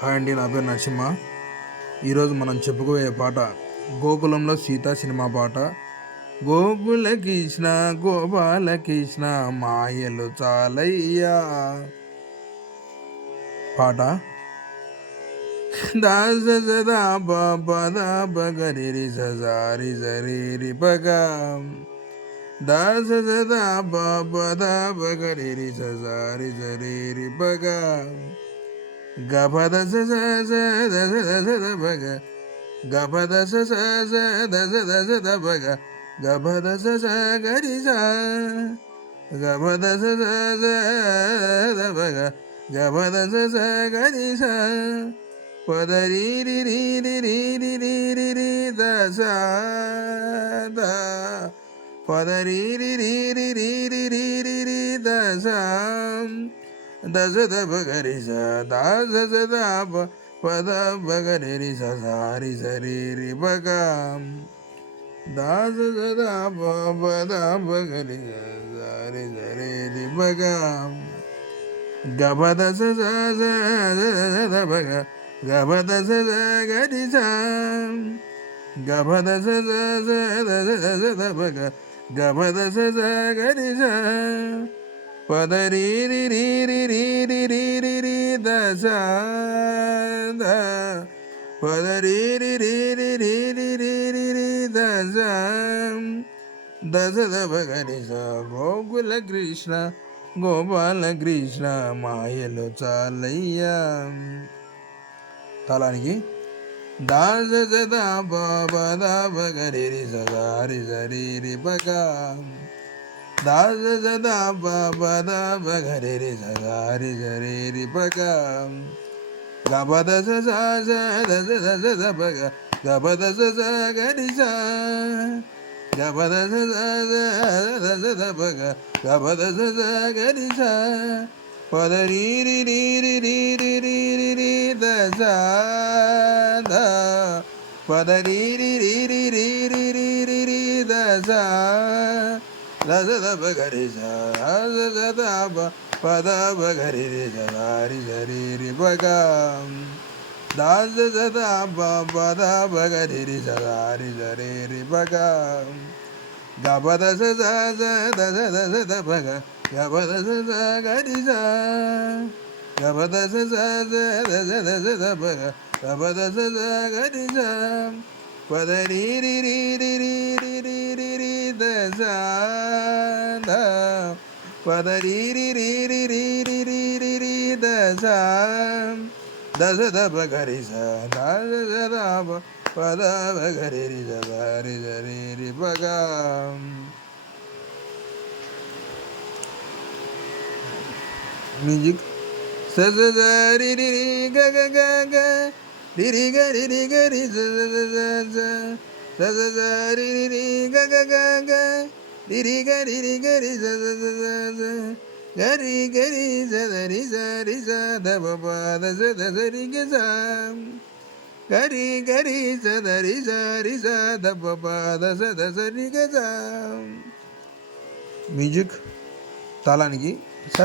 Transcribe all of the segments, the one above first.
హాయ్ అండి, నా పేరు నరసింహ. ఈరోజు మనం చెప్పుకోబోయే పాట గోకులంలో సీత సినిమా పాట. గోకుల కృష్ణ గోపాల కృష్ణ మాయలు చాలయ్యా పాట. దాస సదా పదా బగరి సజారి జరి పగ దాస సదా పదా బగరి సజారి జరి పగ గపద స భగ గపద స ద భగ గపద స గరి స గపద స ద భగ గపద స గరి స పద రి రి రి రి రి రి రి రి రి ద స ద పద రి రి రి రి రి రి రి రి రి ద స దశ బగరి స దాస సదా పద బగరి సరి సరి రి బగ దాస సదా పద బగరి సరి సరి రి బగ గపద స బగ గపద స గరి స గపద స బగ గపద స గరి స పద రి రి రి రి రి రి రి రి రి ద స ద పద రి రి రి రి రి రి రి రి రి ద స దశ బగరి స గోకుల కృష్ణ గోపాల కృష్ణ మాయలు చాలయ్యా. తాళానికి దాస సదా పద బగరి సరి సరి రి బగ దాస సదా పద బగరి సరి సరి రి బగ గపద స ద బగ గపద స గరి స గపద స బగ గపద స గరి స పద రి రి రి రి రి రి రి రి రి ద స ద పద రి రి రి రి రి రి రి రి రి ద స దశ బగరి స పద బగరి సరి సరి రి బగ దాస సదా పద బగరి సరి సరి రి బగ గపద స ద బగ గపద స గరి స గపద స బగ గపద స గరి స పద రి రి రి రి రి రి రి రి రి ద స ద పద రి రి రి రి రి రి రి రి రి ద స దశ బగరి స దాస సదా పద బగరి సరి సరి రి బగ మ్యూజిక్ స రి రి రి గ గ గ గ రి రి గ రి రి గ రి స రి రి రి గ గ గ గ రి రి గ రి రి గ రి స గరి గరి స రి స రి స ద ప ప ద స రి గ స గరి గరి స రి స రి స ద ప ప ద స రి గ స. మ్యూజిక్ తాళానికి స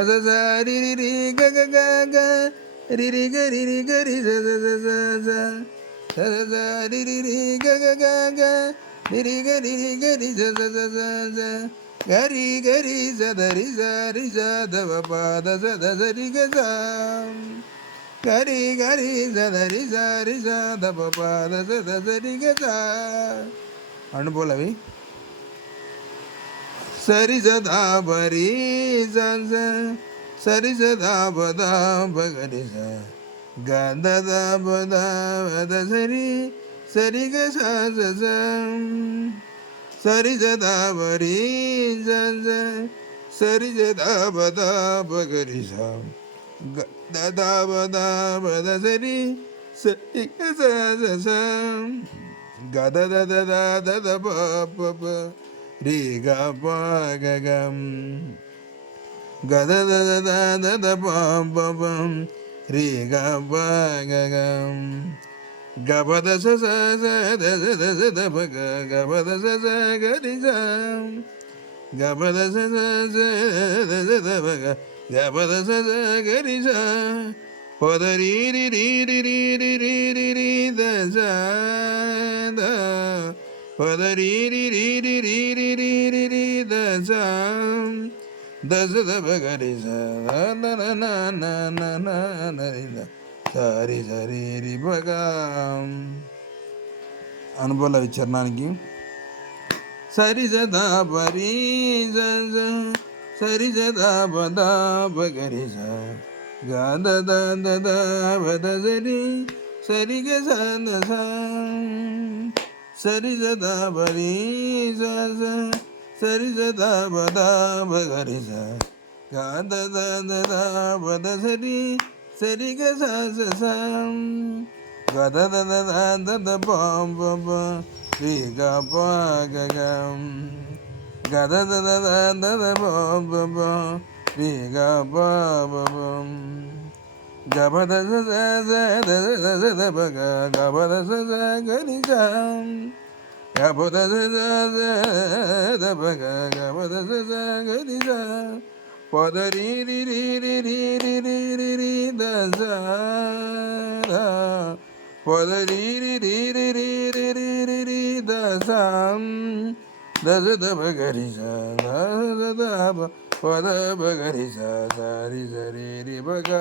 రి రి రి గ గ గ గ రి రి గ రి రి గ రి స రి రి రి గ గ గ గ రి రి గ రి రి గ రి స గరి గరి స రి స రి స ద ప ప ద స రి గ స గరి గరి స రి స రి స ద ప ప ద స రి గ స అనుపోలవి సరి సదా బరి సరి సదా పద బగరి స గద పద పద సరి సరి గ స సరి సదా బరి సరి సదా పద బగరి స గద పద పద సరి సరి గ స గద ద ద ప ప రి గ ప గ గం గద ద ద ప ప రి గ ప గ గం గపద స ద ప గ గపద స గరి స గపద స ద ప గ గపద స గరి స పద రి రి రి రి రి பதரீரி ரீரி ரீரி ரீரி ரீ தசம் தசத பகரி சரி சரி பகம் అనుభవాల విచరణానికి సరి సదా పరి సరి సదా పదా పగరి గద దద పద సరి సరి గ సరి సదా పరి సరి సదా పదా పగరి గద దద పద సరి సరి గ గద దద బం రి గ ప గ గం గద దద బం రి గ ప బం గబ ద ద బ గ గబ ద గ రి గ గబ ద ద బ గ గబ ద గ రి గ పద రి రి రి రి రి రి రి రి రి ద స పద రి రి రి రి రి రి రి రి రి ద sam ద ద బ గ రి స ద ద బ పద బ గ రి స స రి స రి రి బ గ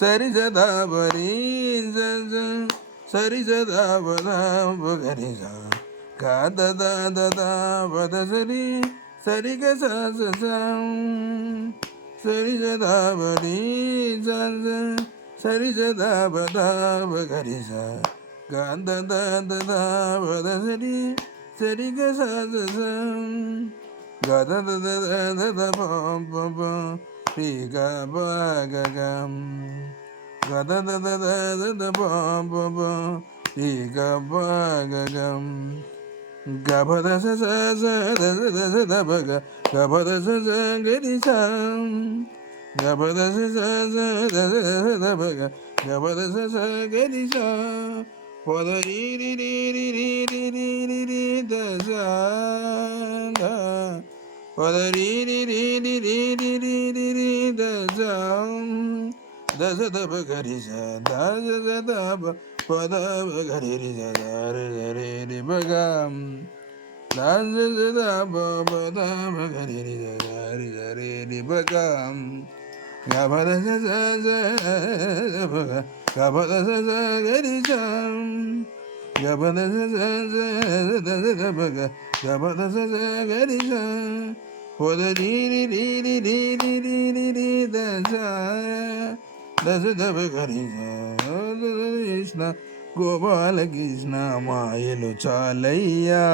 సరి స ద బ రి స స సరి స ద బ ద బ గ రి స గ ద ద ద ద బ ద స రి సరి గ స స స సరి స ద బ రి స స సరి స ద బ ద బ గ రి స గ ద ద ద ద బ ద స రి సరి గ స స స గ the the the the the ప ప ప రి గ ప గ గ గ the the the the the the ప ప ప రి గ ప గ గ గ ప ద స స స ద ద ద స ద ప గ గ ప ద స స గ రి స గ ప ద స స స ద ద ద ప గ గ ప ద స స గ రి స ప ద రి రి రి రి రి రి రి రి రి ద స ద ప ద రి రి రి రి రి రి రి రి రి ద స ద స ద ప గ రి స ద స స ద ప ప ద ప గ రి రి స ద రి రి రి రి ప గ ద స స ద ప ప ద ప గ రి రి స ద రి రి రి రి ప గ గ ప ద స స స ద ప గ గ ప ద స స గ రి స గ ప ద స స స ద స ద ప గ గ ప ద స స గ రి స ప ద రి రి రి రి రి రి రి రి రి ద స ద స ద ప గ రి స కృష్ణ గోపాల కృష్ణ మాయలు చాలయ్యా